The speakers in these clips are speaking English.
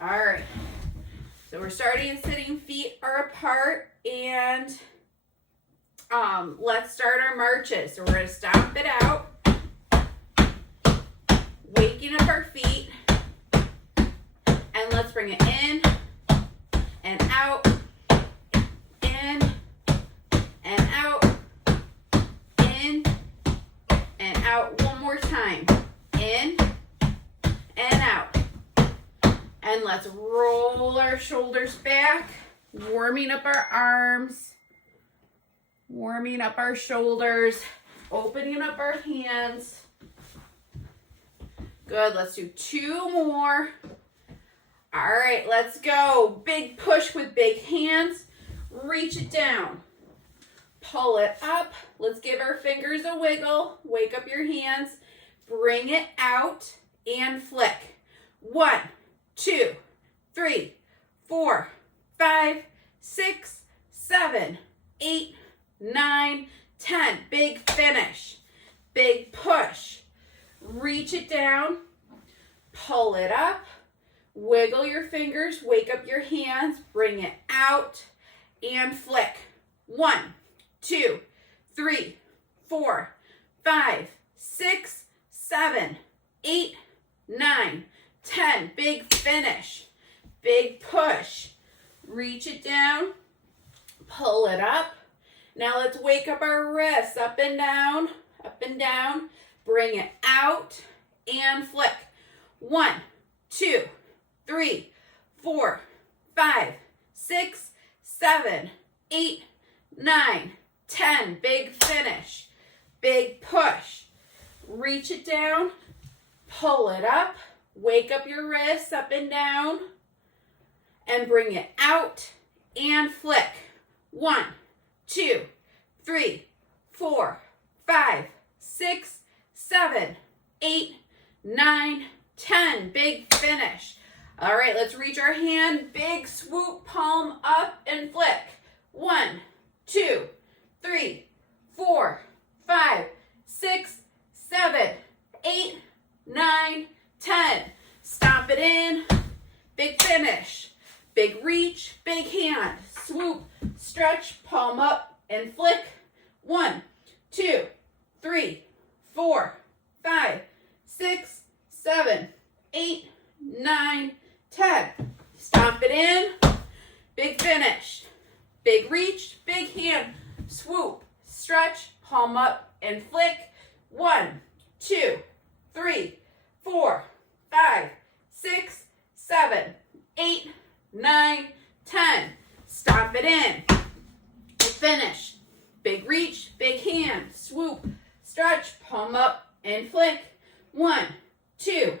All right. So we're starting and sitting, feet are apart, and let's start our marches. So we're going to stomp it out, waking up our feet, and let's bring it in and out, in and out, in and out. One more time. In and out. And let's roll our shoulders back, warming up our arms, warming up our shoulders, opening up our hands. Good, let's do 2 more. All right, let's go. Big push with big hands. Reach it down. Pull it up. Let's give our fingers a wiggle. Wake up your hands. Bring it out and flick. 1, 2, 3, 4, 5, 6, 7, 8, 9, 10. Big finish. Big push. Reach it down. Pull it up. Wiggle your fingers. Wake up your hands. Bring it out and flick. 1, 2, 3, 4, 5, 6, 7, 8, 9, 10. Big finish. Big push. Reach it down. Pull it up. Now let's wake up our wrists. Up and down. Up and down. Bring it out and flick. 1, 2, 3, 4, 5, 6, 7, 8, 9, 10. Big finish. Big push. Reach it down. Pull it up. Wake up your wrists up and down. And bring it out and flick. 1, 2, 3, 4, 5, 6, 7, 8, 9, 10. Big finish. All right, let's reach our hand. Big swoop, palm up and flick. 1, 2, 3, 4, 5, 6, 7, 8, 9, 10. Stomp it in. Big finish. Big reach, big hand. Swoop, stretch, palm up and flick. 1, 2, 3, 4, 5, 6, 7, 8, 9, 10. Stomp it in. Big finish. Big reach, big hand. Swoop, stretch, palm up and flick. 1, 2, 3, 4, 5, 6, 7, 8, 9, 10. Stomp it in. Big finish. Big reach, big hand. Swoop, stretch, palm up and flick. 1, 2,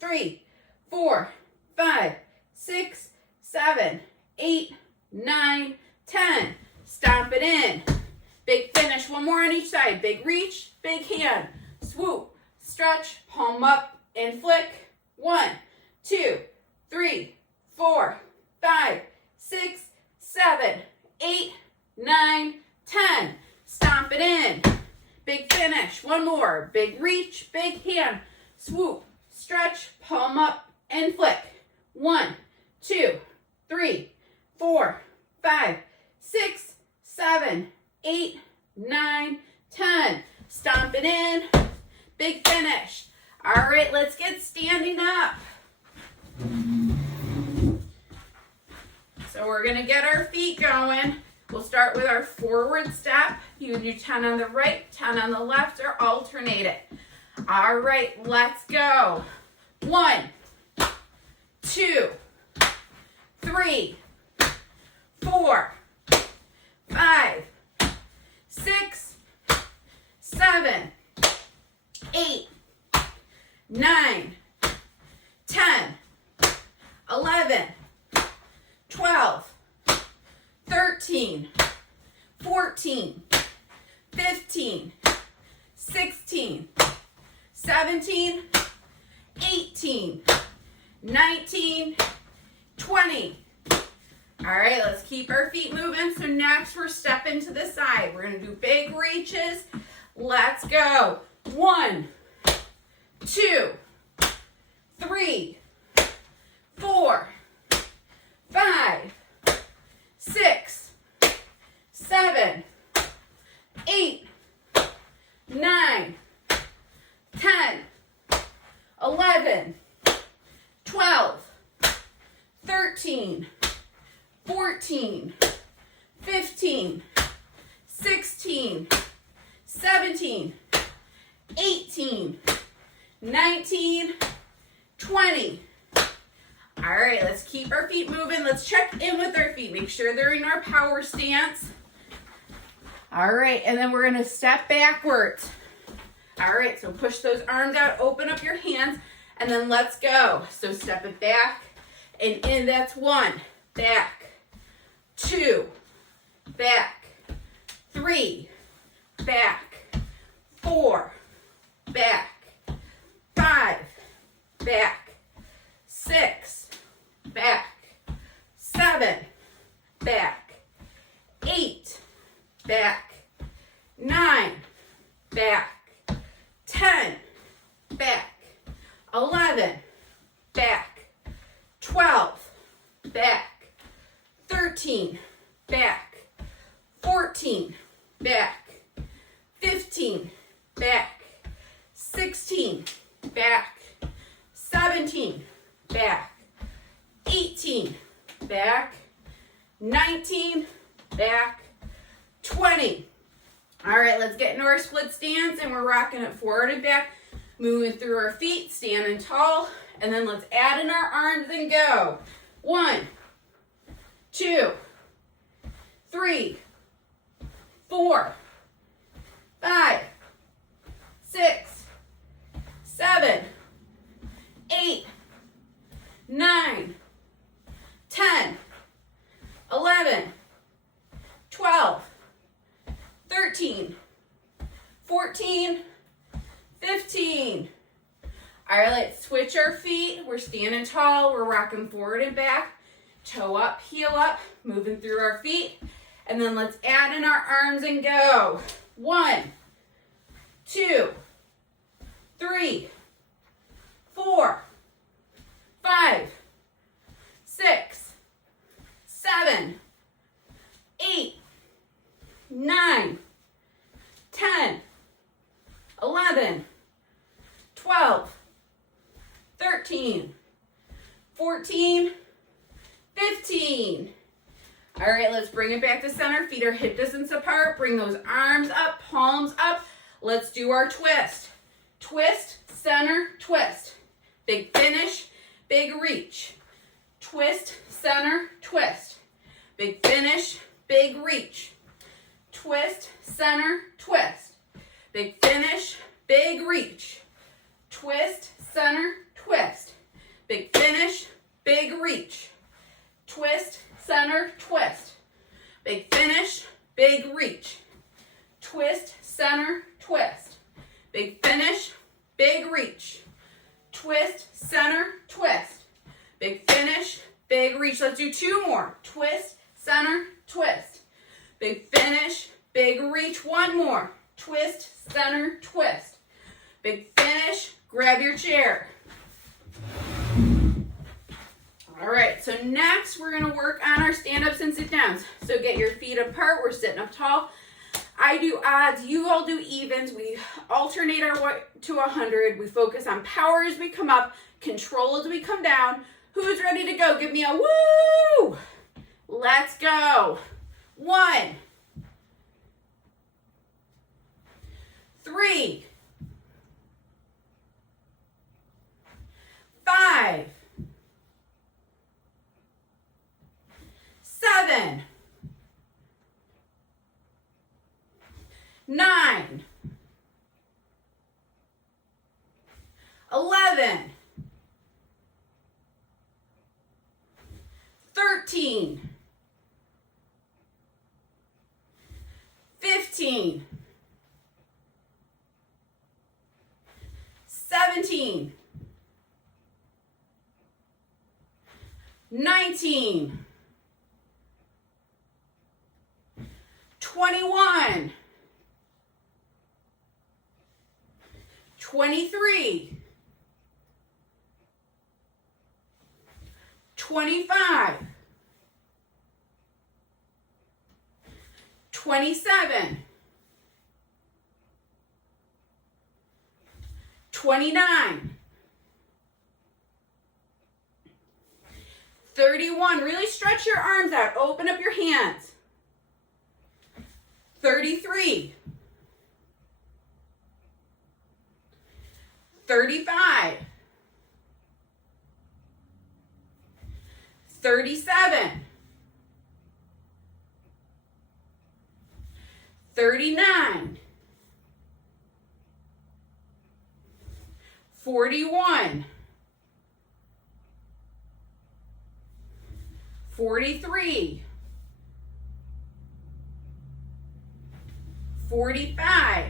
3, 4, 5, 6, 7, 8, 9, 10. Stomp it in. Big finish. One more on each side. Big reach, big hand. Swoop, stretch, palm up and flick. 1, 2, 3, 4, 5, 6, 7, 8, 9, 10. Stomp it in. Big finish. One more. Big reach, big hand. Swoop, stretch, palm up and flick. 1, 2, 3, 4, 5, 6, 7, 8, 9, 10. Stomp it in. Big finish. All right, let's get standing up. So we're going to get our feet going. We'll start with our forward step. You can do 10 on the right, 10 on the left, or alternate it. All right, let's go. 1, 2, 3, 4, 5, 6, 7, 8, 9, 10, 11, 12, 13, 14, 15, 16, 17, 18, 19, 20. All right, let's keep our feet moving. So next we're stepping to the side. We're going to do big reaches. Let's go. 1, 2, 3, 4, 13, 14, 15, 16, 17, 18, 19, 20. All right, let's keep our feet moving. Let's check in with our feet. Make sure they're in our power stance. All right, and then we're gonna step backwards. All right, so push those arms out, open up your hands, and then let's go. So step it back and in, that's 1, back, 2, back, 3, back, 4, back, 5, back, 6, back, 7, back, 8, back, 9, back, 10, back, 11, back, 12, back, 13, back, 14, back, 15, back, 16, back, 17, back, 18, back, 19, back, 20. All right, let's get into our split stance, and we're rocking it forward and back, moving through our feet, standing tall, and then let's add in our arms and go. 1, 2, 3, 4, 5, 6, 7, 8, 9, 10, 11, 12, 13, 14, 15. All right, let's switch our feet. We're standing tall. We're rocking forward and back. Toe up, heel up, moving through our feet. And then let's add in our arms and go. 1, 2, 3, 4, 5, 6, 7, 8, 9, 10, 11, 12, 13, 14, 15. All right, let's bring it back to center. Feet are hip distance apart. Bring those arms up, palms up. Let's do our twist. Twist, center, twist. Big finish, big reach. Twist, center, twist. Big finish, big reach. Twist, center, twist. Big finish, big reach. Twist, center, twist. Big finish, big reach. Twist, center, twist. Big finish, big reach. Twist, center, twist. Big finish, big reach. Twist, center, twist. Big finish, big reach. Let's do 2 more. Twist, center, twist. Big finish, big reach. 1 more. Twist, center, twist. Big finish, grab your chair. All right, so next we're gonna work on our stand-ups and sit-downs. So get your feet apart, we're sitting up tall. I do odds, you all do evens. We alternate our to 100. We focus on power as we come up, control as we come down. Who's ready to go? Give me a woo! Let's go. 1, 3, 5, 7, 9, 11, 13, 15, 17, 19, 21, 23, 25, 27, 29, 31. Really stretch your arms out. Open up your hands. 33. 35. 37. 39. 41. 43. 45.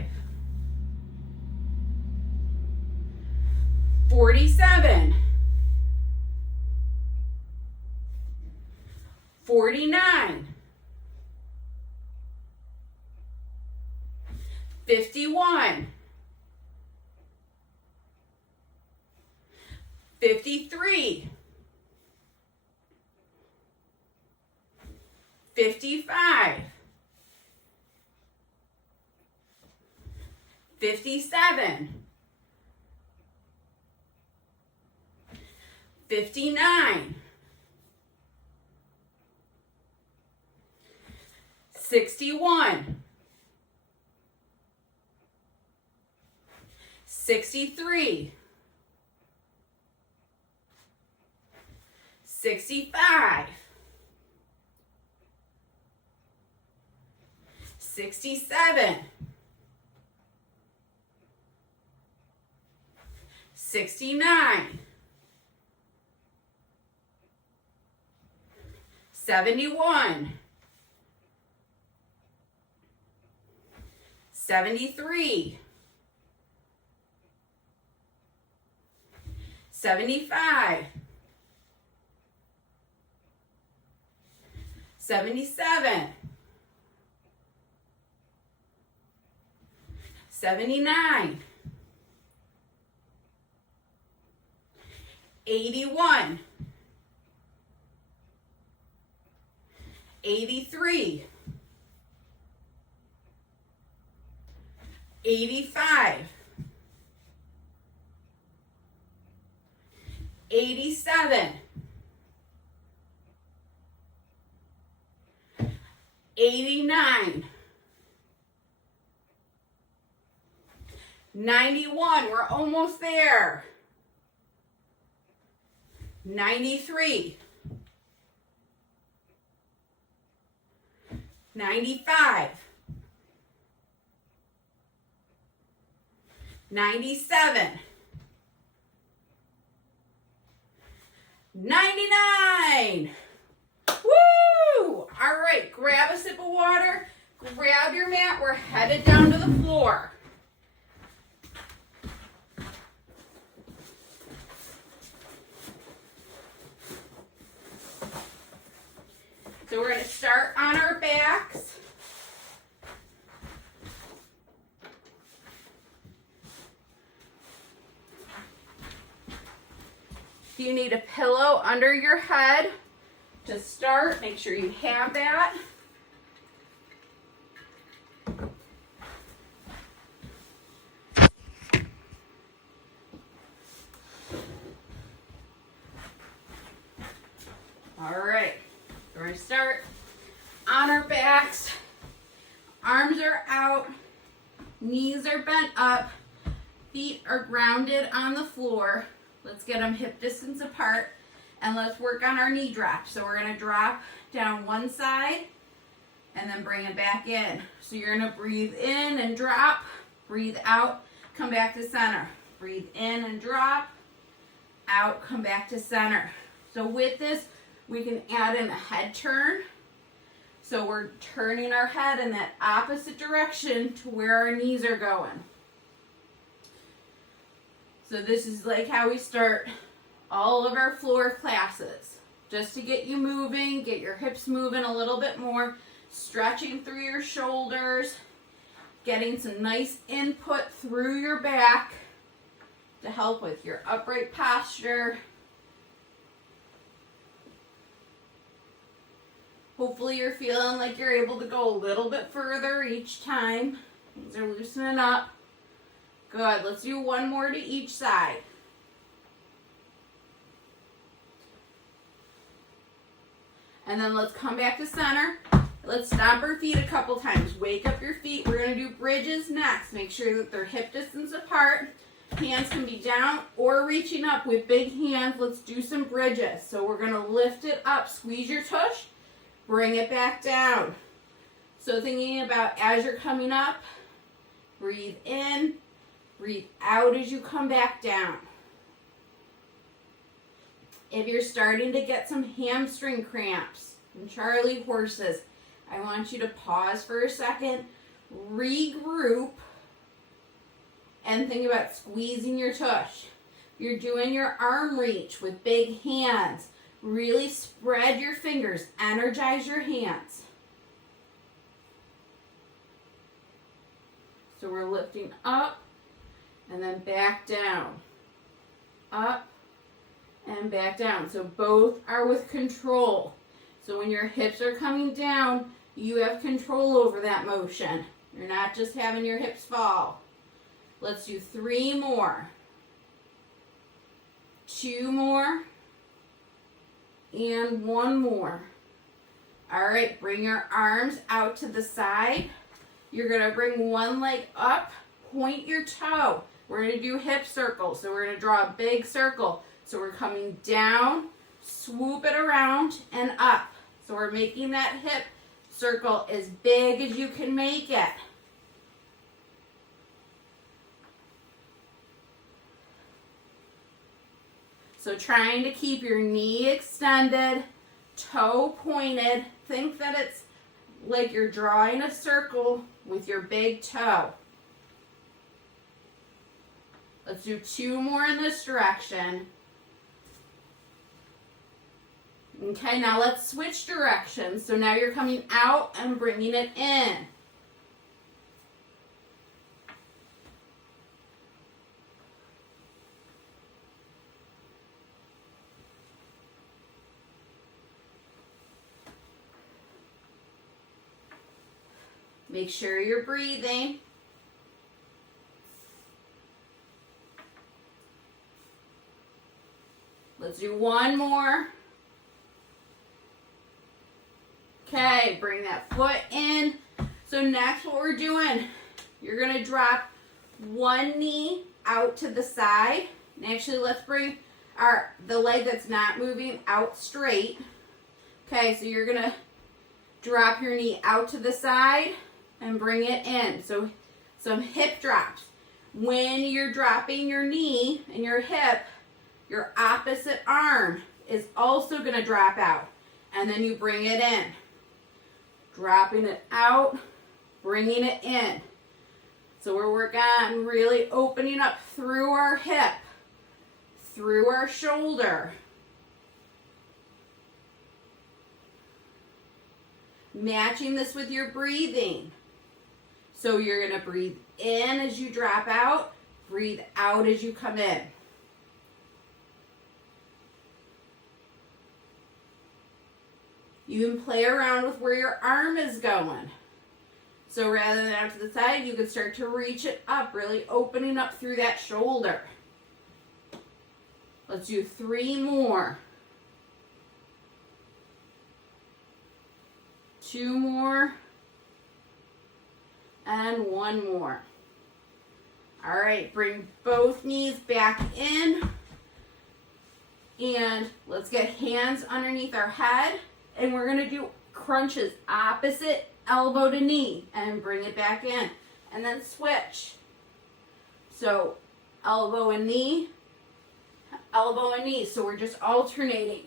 47. 49. 51. 53. 55. 57. 59. 61. 63. 65. 67. 69. 71. 73. 75. 77. 79. 81. 83. 85. 87. 89. 91. We're almost there. 93. 95. 97. 99. Woo! All right, grab a sip of water, grab your mat. We're headed down to the floor. So we're going to start on our backs. If you need a pillow under your head to start, make sure you have that. All right, we're going to start on our backs. Arms are out, knees are bent up, feet are grounded on the floor. Let's get them hip distance apart and let's work on our knee drop. So we're going to drop down one side and then bring it back in. So you're going to breathe in and drop, breathe out, come back to center. Breathe in and drop, out, come back to center. So with this, we can add in a head turn. So we're turning our head in that opposite direction to where our knees are going. So this is like how we start all of our floor classes. Just to get you moving, get your hips moving a little bit more, stretching through your shoulders, getting some nice input through your back to help with your upright posture. Hopefully you're feeling like you're able to go a little bit further each time. Things are loosening up. Good. Let's do one more to each side. And then let's come back to center. Let's stomp our feet a couple times. Wake up your feet. We're going to do bridges next. Make sure that they're hip distance apart. Hands can be down or reaching up with big hands. Let's do some bridges. So we're going to lift it up. Squeeze your tush. Bring it back down. So thinking about as you're coming up, breathe in, breathe out as you come back down. If you're starting to get some hamstring cramps from Charlie horses, I want you to pause for a second, regroup, and think about squeezing your tush. You're doing your arm reach with big hands. Really spread your fingers, energize your hands. So we're lifting up and then back down. Up and back down. So both are with control. So when your hips are coming down, you have control over that motion. You're not just having your hips fall. Let's do 3 more. 2 more. And 1 more. All right, bring your arms out to the side. You're going to bring one leg up, point your toe. We're going to do hip circles. So we're going to draw a big circle. So we're coming down, swoop it around, and up. So we're making that hip circle as big as you can make it. So trying to keep your knee extended, toe pointed. Think that it's like you're drawing a circle with your big toe. Let's do 2 more in this direction. Okay, now let's switch directions. So now you're coming out and bringing it in. Make sure you're breathing. Let's do 1 more. Okay, bring that foot in. So next what we're doing, you're going to drop one knee out to the side. And actually let's bring the leg that's not moving out straight. Okay, so you're going to drop your knee out to the side and bring it in. So some hip drops. When you're dropping your knee and your hip, your opposite arm is also going to drop out. And then you bring it in. Dropping it out, bringing it in. So we're working on really opening up through our hip, through our shoulder. Matching this with your breathing. So you're going to breathe in as you drop out, breathe out as you come in. You can play around with where your arm is going. So rather than out to the side, you can start to reach it up, really opening up through that shoulder. Let's do 3 more. 2 more. And 1 more. All right, bring both knees back in. And let's get hands underneath our head. And we're going to do crunches, opposite elbow to knee, and bring it back in. And then switch. So elbow and knee, elbow and knee. So we're just alternating.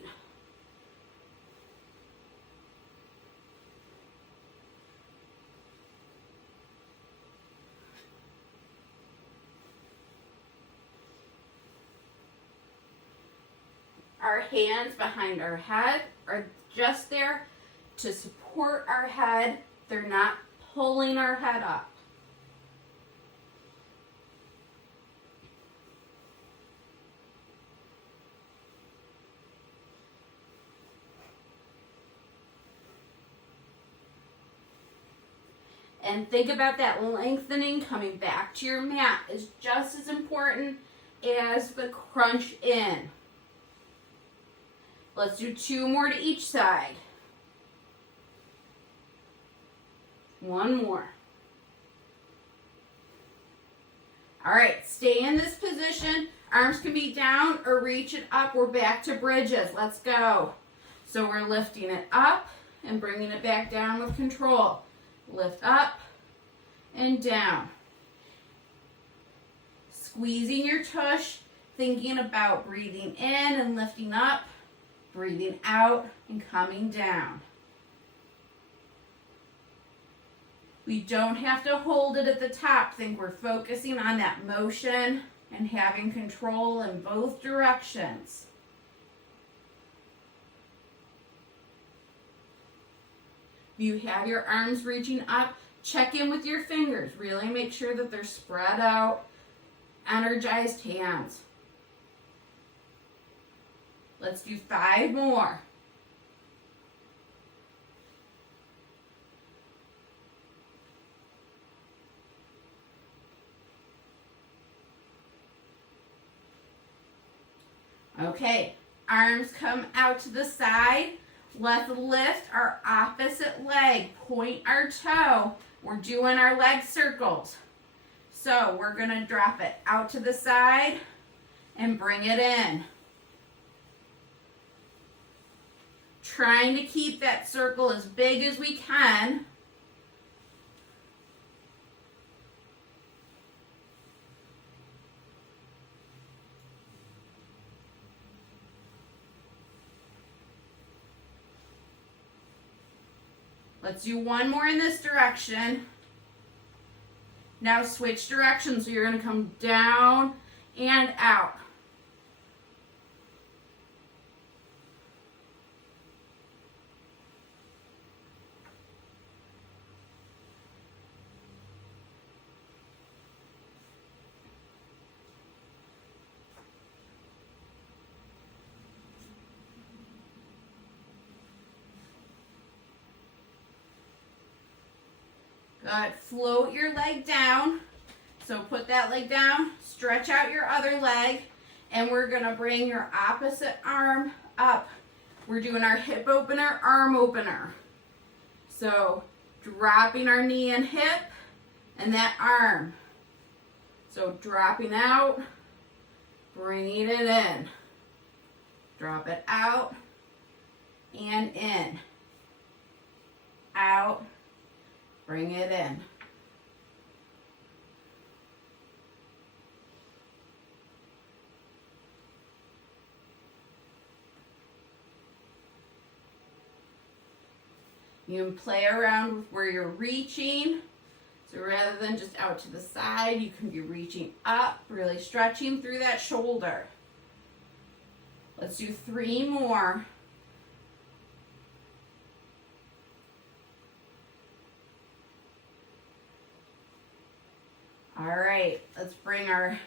Our hands behind our head are just there to support our head. They're not pulling our head up. And think about that lengthening coming back to your mat is just as important as the crunch in. Let's do 2 more to each side. One more. All right, stay in this position. Arms can be down or reach it up. We're back to bridges. Let's go. So we're lifting it up and bringing it back down with control. Lift up and down. Squeezing your tush, thinking about breathing in and lifting up, breathing out and coming down. We don't have to hold it at the top. Think we're focusing on that motion and having control in both directions. If you have your arms reaching up, check in with your fingers. Really make sure that they're spread out, energized hands. Let's do 5 more. Okay, arms come out to the side. Let's lift our opposite leg, point our toe. We're doing our leg circles. So we're gonna drop it out to the side and bring it in. Trying to keep that circle as big as we can. Let's do one more in this direction. Now switch directions. So you're going to come down and out. Good. Float your leg down. So put that leg down, stretch out your other leg, and we're going to bring your opposite arm up. We're doing our hip opener, arm opener. So dropping our knee and hip and that arm. So dropping out, bringing it in. Drop it out and in. Out. Bring it in. You can play around with where you're reaching. So rather than just out to the side, you can be reaching up, really stretching through that shoulder. Let's do 3 more. All right, let's bring our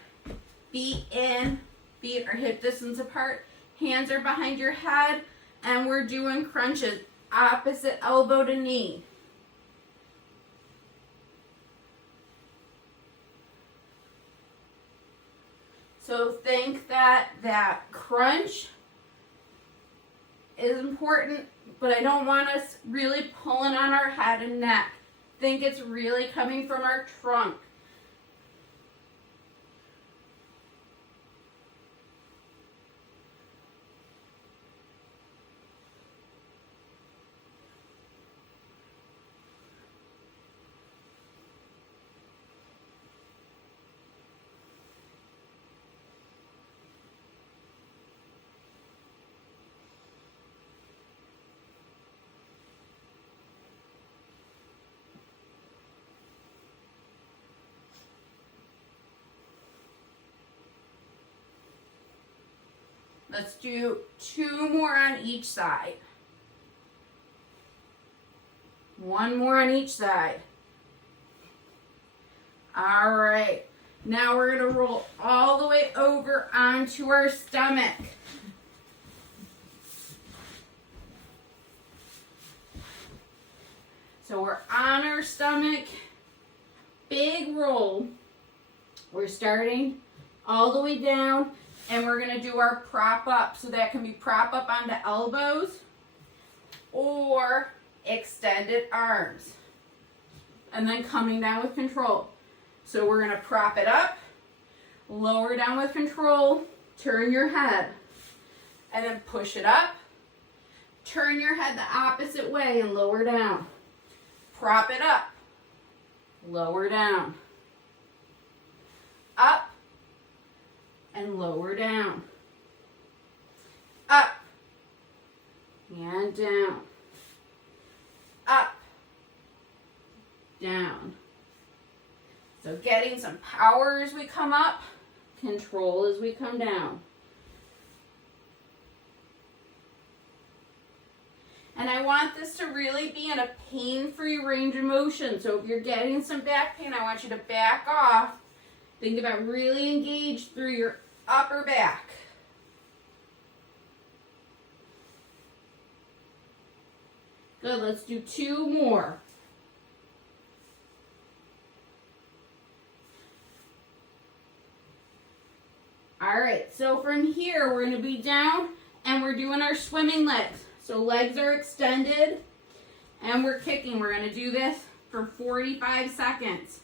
feet in. Feet are hip distance apart. Hands are behind your head, and we're doing crunches, opposite elbow to knee. So think that crunch is important, but I don't want us really pulling on our head and neck. Think it's really coming from our trunk. Let's do 2 more on each side. 1 more on each side. All right. Now we're going to roll all the way over onto our stomach. So we're on our stomach. Big roll. We're starting all the way down. And we're going to do our prop up. So that can be prop up onto elbows or extended arms. and then coming down with control. So we're gonna prop it up, lower down with control, turn your head, and then push it up, turn your head the opposite way and lower down. Prop it up, lower down, up, and lower down, up, and down, up, down. So getting some power as we come up, control as we come down. And I want this to really be in a pain-free range of motion. So if you're getting some back pain, I want you to back off. Think about really engaged through your upper back. Good, let's do 2 more. All right, so from here, we're gonna be down and we're doing our swimming legs. So legs are extended and we're kicking. We're gonna do this for 45 seconds.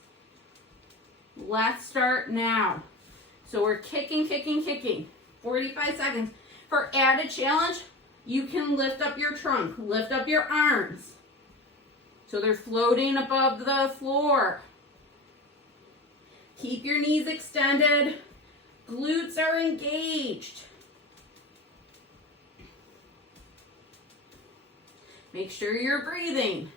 Let's start now. So we're kicking, kicking, kicking. 45 seconds. For added challenge, you can lift up your trunk, lift up your arms. So they're floating above the floor. Keep your knees extended. Glutes are engaged. Make sure you're breathing.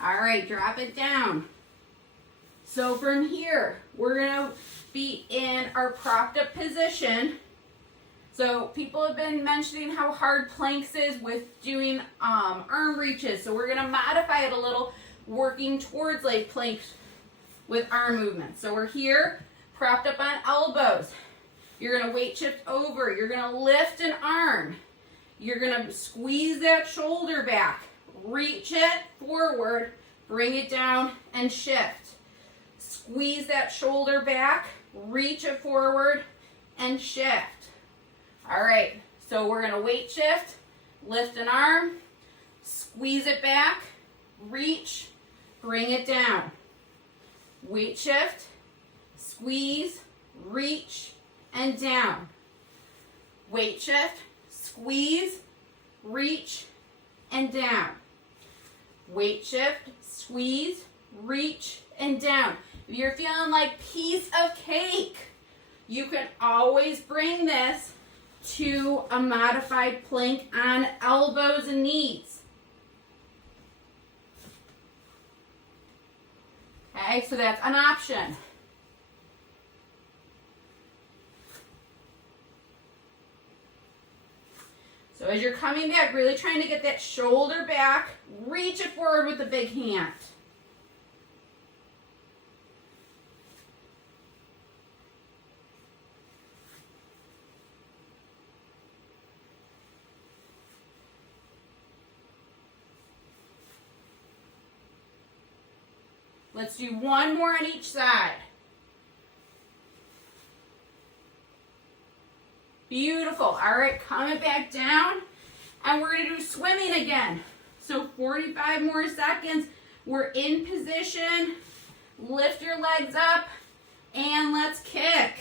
All right, drop it down. So from here, we're gonna be in our propped up position. So people have been mentioning how hard planks is with doing arm reaches. So we're gonna modify it a little, working towards like planks with arm movements. So we're here, propped up on elbows. You're gonna weight shift over. You're gonna lift an arm. You're gonna squeeze that shoulder back. Reach it forward, bring it down and shift. Squeeze that shoulder back, reach it forward and shift. All right, so we're gonna weight shift, lift an arm, squeeze it back, reach, bring it down. Weight shift, squeeze, reach, and down. Weight shift, squeeze, reach, and down. Weight shift, squeeze, reach, and down. If you're feeling like piece of cake, you can always bring this to a modified plank on elbows and knees. Okay, so that's an option. So as you're coming back, really trying to get that shoulder back, reach it forward with the big hand. Let's do 1 more on each side. Beautiful. All right, coming back down, and we're going to do swimming again. So 45 more seconds. We're in position. Lift your legs up, and let's kick.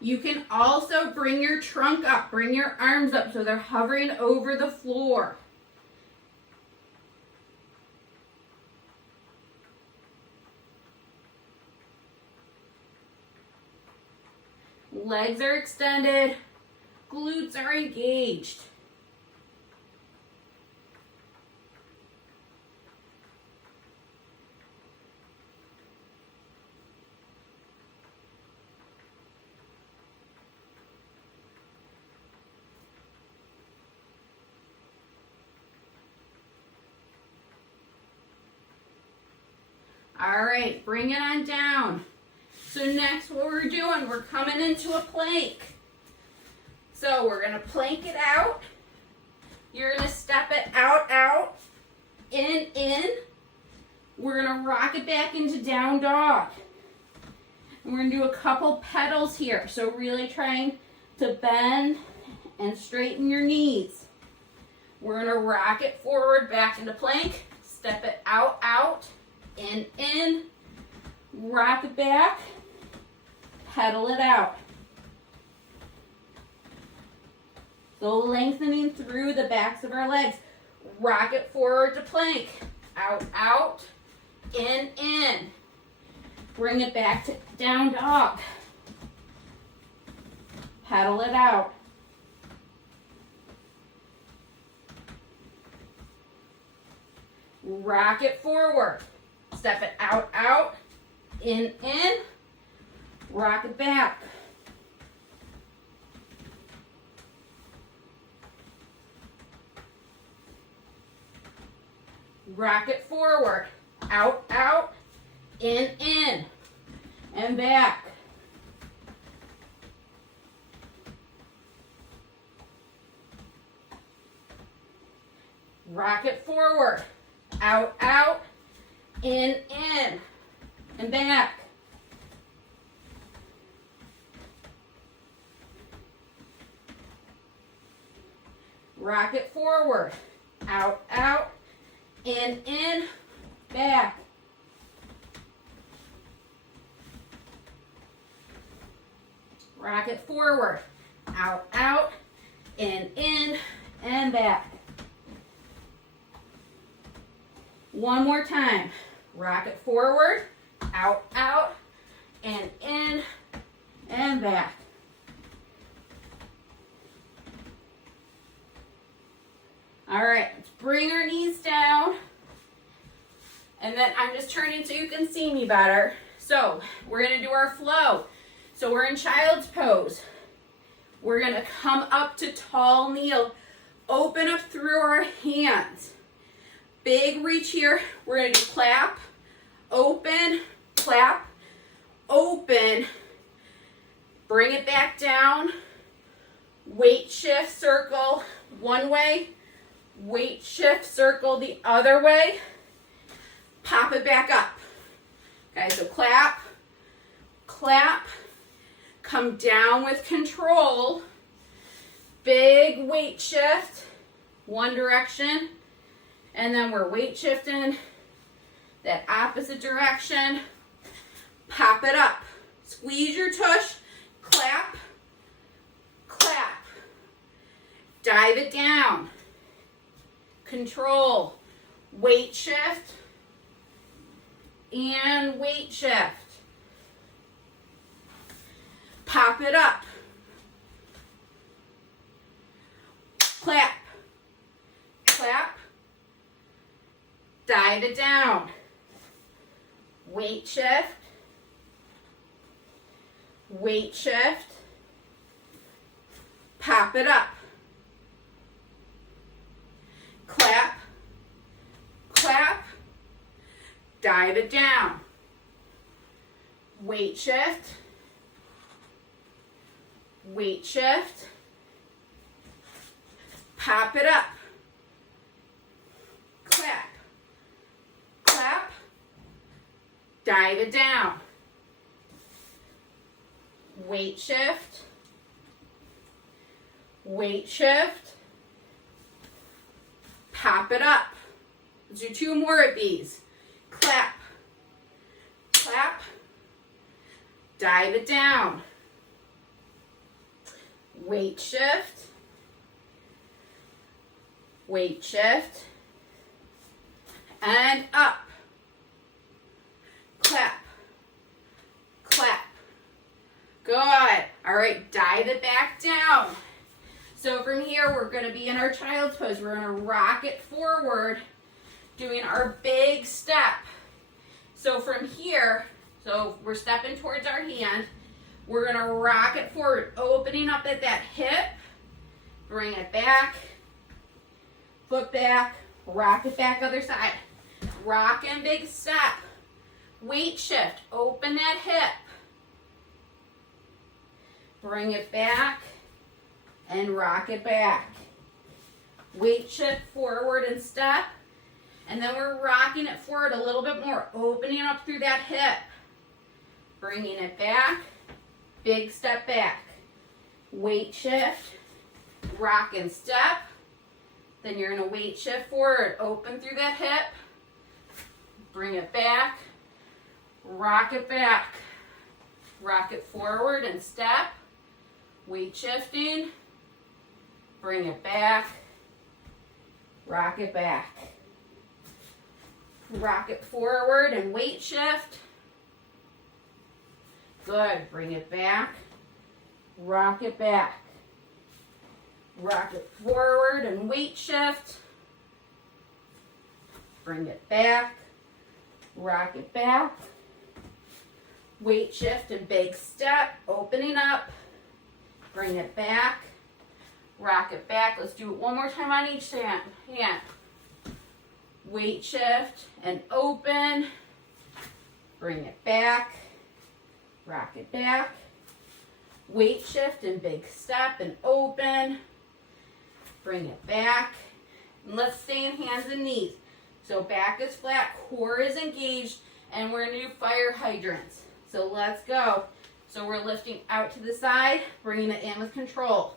You can also bring your trunk up, bring your arms up so they're hovering over the floor. Legs are extended, glutes are engaged. All right, bring it on down. So next what we're doing, we're coming into a plank. So we're gonna plank it out. You're gonna step it out, out, in. We're gonna rock it back into down dog. And we're gonna do a couple pedals here. So really trying to bend and straighten your knees. We're gonna rock it forward, back into plank. Step it out, out, in. Rock it back, pedal it out. So lengthening through the backs of our legs. Rock it forward to plank. Out, out, in. Bring it back to down dog. Pedal it out. Rock it forward. Step it out, out, in. Rock it back. Rock it forward. Out, out, in. And back. Rock it forward. Out, out, in. And back. Rock it forward. Out, out, in, back. Rock it forward. Out, out, in, and back. One more time. Rock it forward. Out, out, and in, and back. All right, let's bring our knees down. And then I'm just turning so you can see me better. So we're gonna do our flow. So we're in child's pose. We're gonna come up to tall kneel. Open up through our hands. Big reach here. We're gonna do clap, open, clap, open. Bring it back down. Weight shift, circle one way. Weight shift, circle the other way. Pop it back up. Okay, so clap, clap. Come down with control. Big weight shift, one direction. And then we're weight shifting that opposite direction. Pop it up. Squeeze your tush. Clap, clap. Dive it down. Control. Weight shift and weight shift. Pop it up. Clap, clap. Dive it down. Weight shift. Weight shift. Pop it up. Clap, clap. Dive it down. Weight shift. Weight shift. Pop it up. Clap, clap. Dive it down. Weight shift. Weight shift. Pop it up. Let's do two more of these. Clap, clap. Dive it down. Weight shift. Weight shift. And up. Clap, clap. Good. All right, dive it back down. So from here, we're going to be in our child's pose. We're going to rock it forward, doing our big step. So from here, so we're stepping towards our hand. We're going to rock it forward, opening up at that hip. Bring it back. Foot back. Rock it back other side. Rock and big step. Weight shift. Open that hip. Bring it back. and rock it back. Weight shift forward and step. And then we're rocking it forward a little bit more, opening up through that hip. Bringing it back, big step back. Weight shift, rock and step. Then you're gonna weight shift forward, open through that hip, bring it back, rock it back. Rock it forward and step, weight shifting, bring it back, rock it back. Rock it forward and weight shift. Good, bring it back, rock it back. Rock it forward and weight shift. Bring it back, rock it back. Weight shift and big step, opening up. Bring it back, rock it back. Let's do it one more time on each hand. Weight shift and open. Bring it back, rock it back. Weight shift and big step and open. Bring it back. And let's stay in hands and knees. So back is flat, core is engaged, and we're going to do fire hydrants. So let's go. So we're lifting out to the side, bringing it in with control.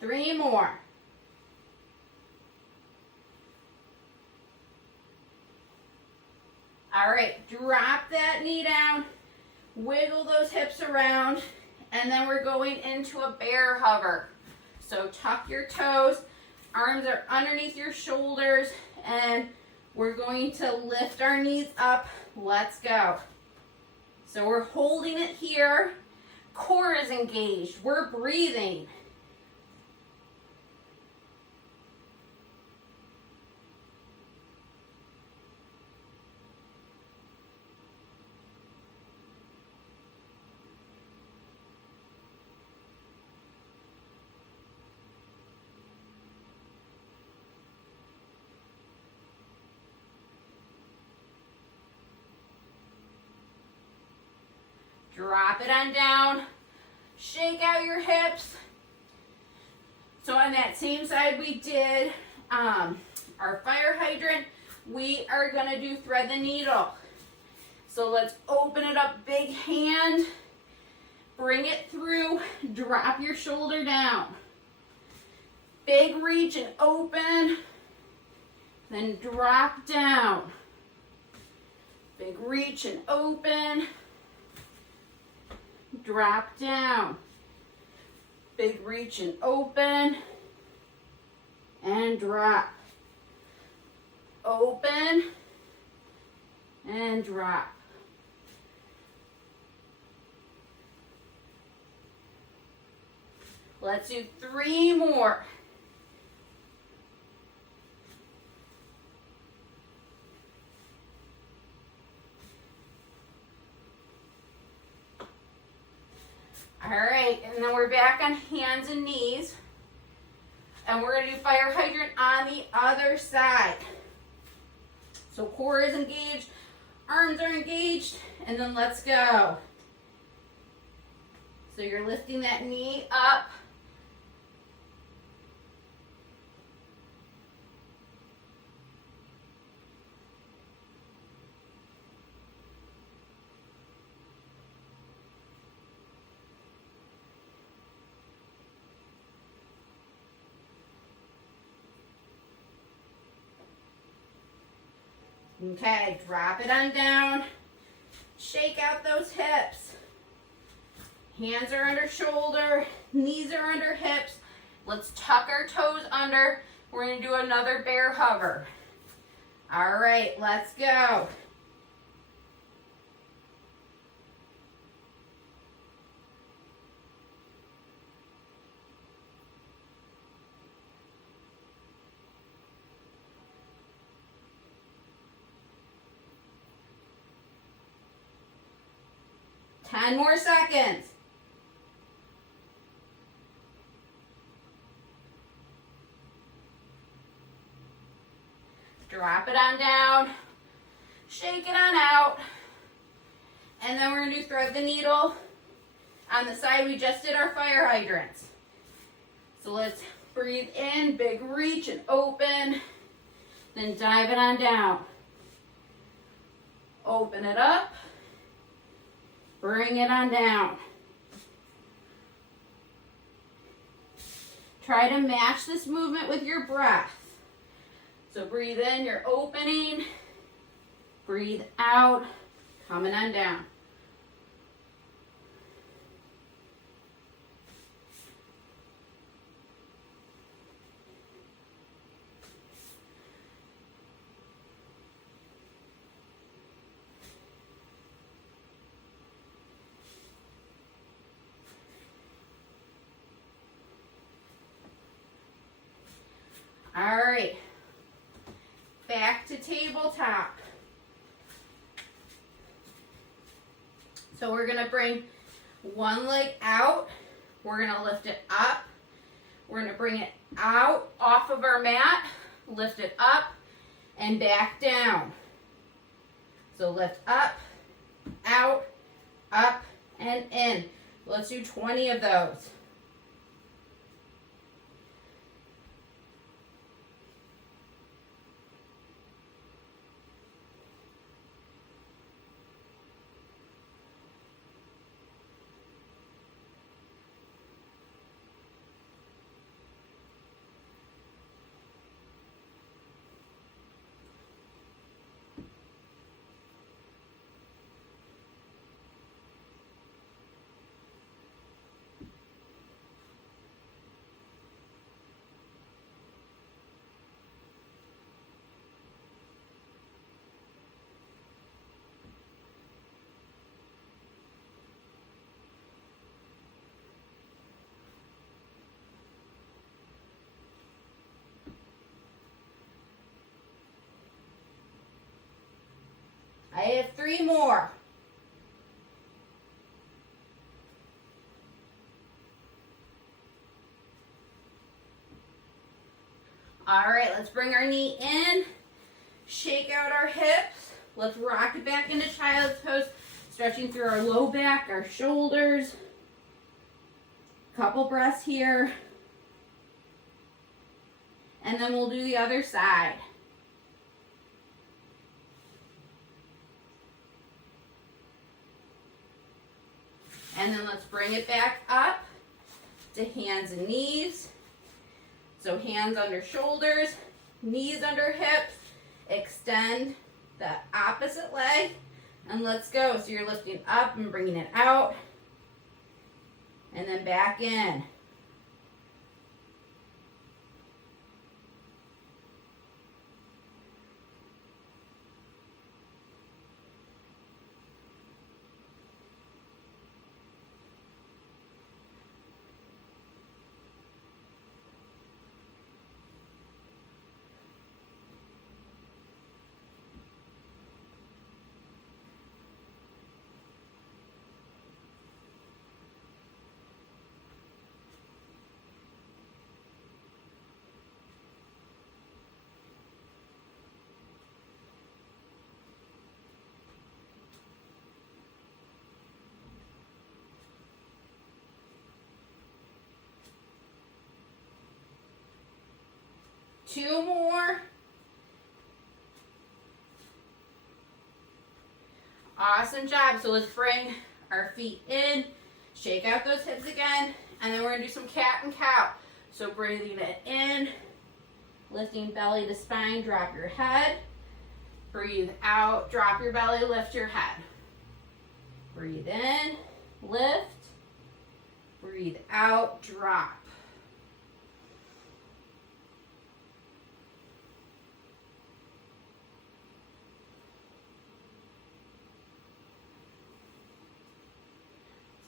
Three more. All right, drop that knee down, wiggle those hips around, and then we're going into a bear hover. So tuck your toes, arms are underneath your shoulders, and we're going to lift our knees up. Let's go. So we're holding it here, core is engaged, we're breathing. Drop it on down, shake out your hips. So on that same side we did our fire hydrant, we are gonna do thread the needle. So let's open it up, big hand, bring it through, drop your shoulder down. Big reach and open, then drop down. Big reach and open. Drop down. Big reach and open. And drop. Open. And drop. Let's do three more. All right, and then we're back on hands and knees. And we're gonna do fire hydrant on the other side. So core is engaged, arms are engaged, and then let's go. So you're lifting that knee up. Okay, drop it on down. Shake out those hips. Hands are under shoulder, knees are under hips. Let's tuck our toes under. We're going to do another bear hover. All right, let's go. 10 more seconds. Drop it on down. Shake it on out. And then we're going to do thread the needle on the side we just did our fire hydrants. So let's breathe in, big reach and open. Then dive it on down. Open it up. Bring it on down. Try to match this movement with your breath. So breathe in, you're opening. Breathe out, coming on down. All right, back to tabletop. So we're gonna bring one leg out, we're gonna lift it up, we're gonna bring it out off of our mat, lift it up and back down. So lift up, out, up, and in. Let's do 20 of those. I have 3 more. All right, let's bring our knee in, shake out our hips. Let's rock it back into child's pose, stretching through our low back, our shoulders. Couple breaths here. And then we'll do the other side. And then let's bring it back up to hands and knees. So hands under shoulders, knees under hips. Extend the opposite leg and let's go. So you're lifting up and bringing it out and then back in. Two more. Awesome job. So let's bring our feet in, shake out those hips again, and then we're going to do some cat and cow. So breathing it in, lifting belly to spine, drop your head. Breathe out, drop your belly, lift your head. Breathe in, lift. Breathe out, drop.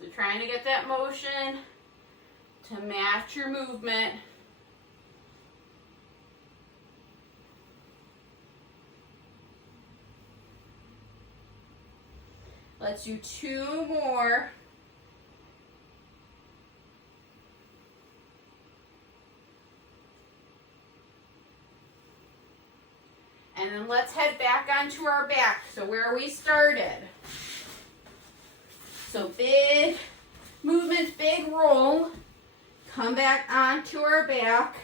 So trying to get that motion to match your movement. Let's do 2 more. And then let's head back onto our back. So where we started. So big movements, big roll. Come back onto our back.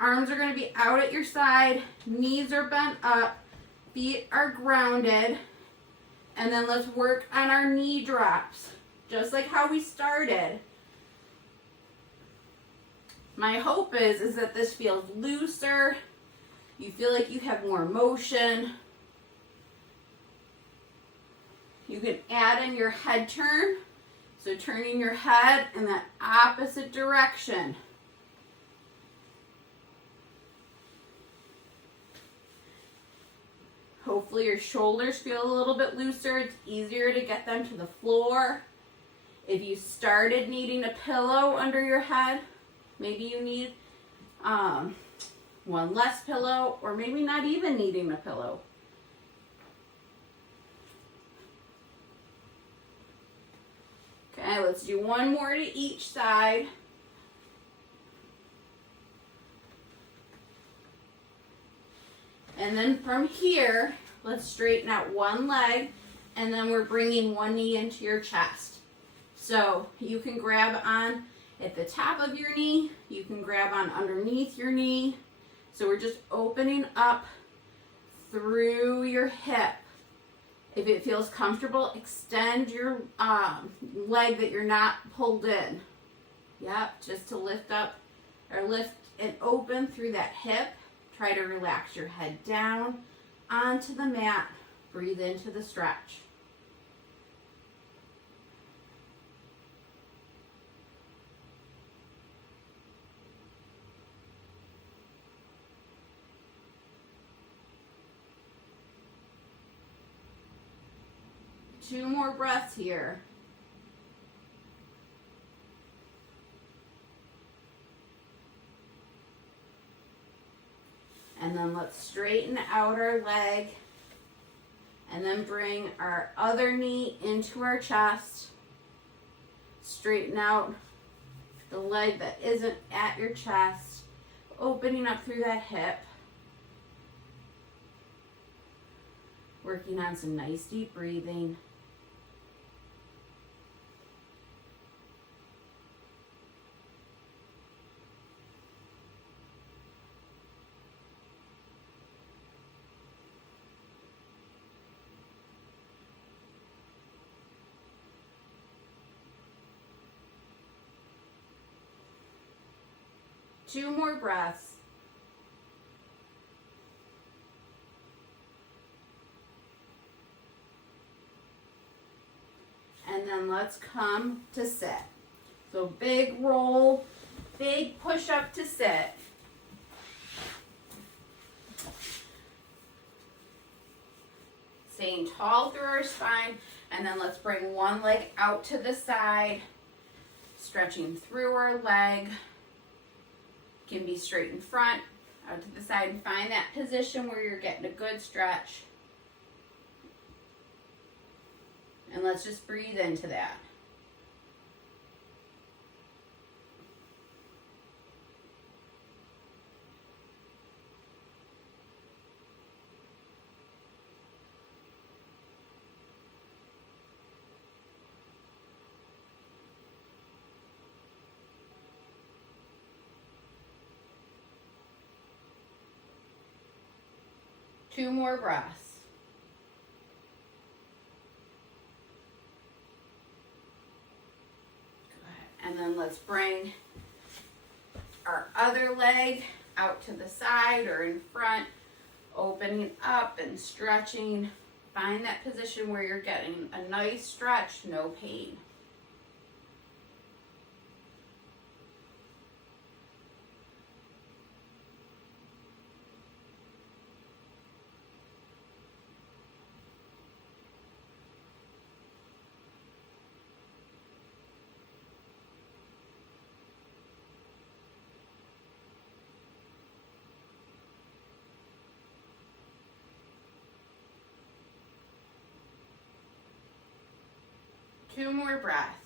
Arms are going to be out at your side. Knees are bent up. Feet are grounded. And then let's work on our knee drops. Just like how we started. My hope is that this feels looser. You feel like you have more motion. You can add in your head turn. So turning your head in that opposite direction. Hopefully your shoulders feel a little bit looser. It's easier to get them to the floor. If you started needing a pillow under your head, maybe you need one less pillow, or maybe not even needing a pillow. Okay, let's do 1 more to each side. And then from here, let's straighten out 1 leg, and then we're bringing 1 knee into your chest. So you can grab on at the top of your knee, you can grab on underneath your knee. So we're just opening up through your hip. If it feels comfortable, extend your leg that you're not pulled in. Yep, just to lift up or lift and open through that hip. Try to relax your head down onto the mat. Breathe into the stretch. Two more breaths here. And then let's straighten out our leg. And then bring our other knee into our chest. Straighten out the leg that isn't at your chest. Opening up through that hip. Working on some nice deep breathing. Two more breaths. And then let's come to sit. So big roll, big push up to sit. Staying tall through our spine. And then let's bring 1 leg out to the side. Stretching through our leg. Can be straight in front, out to the side, and find that position where you're getting a good stretch. And let's just breathe into that. Two more breaths. Good. And then let's bring our other leg out to the side or in front, opening up and stretching. Find that position where you're getting a nice stretch, no pain. 2 more breaths.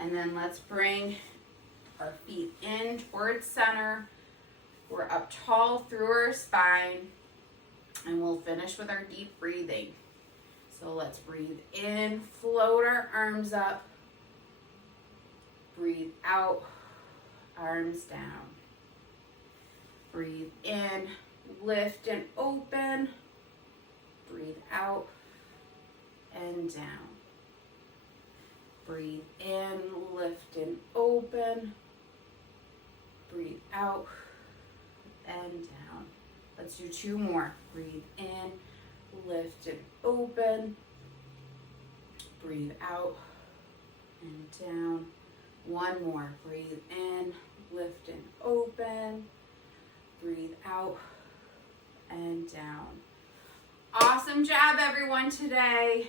And then let's bring our feet in towards center. We're up tall through our spine. And we'll finish with our deep breathing. So let's breathe in, float our arms up. Breathe out, arms down. Breathe in, lift and open. Breathe out and down. Breathe in, lift and open. Breathe out and down. Let's do 2 more. Breathe in, lift and open. Breathe out and down. 1 more. Breathe in, lift and open. Breathe out and down. Awesome job, everyone, today.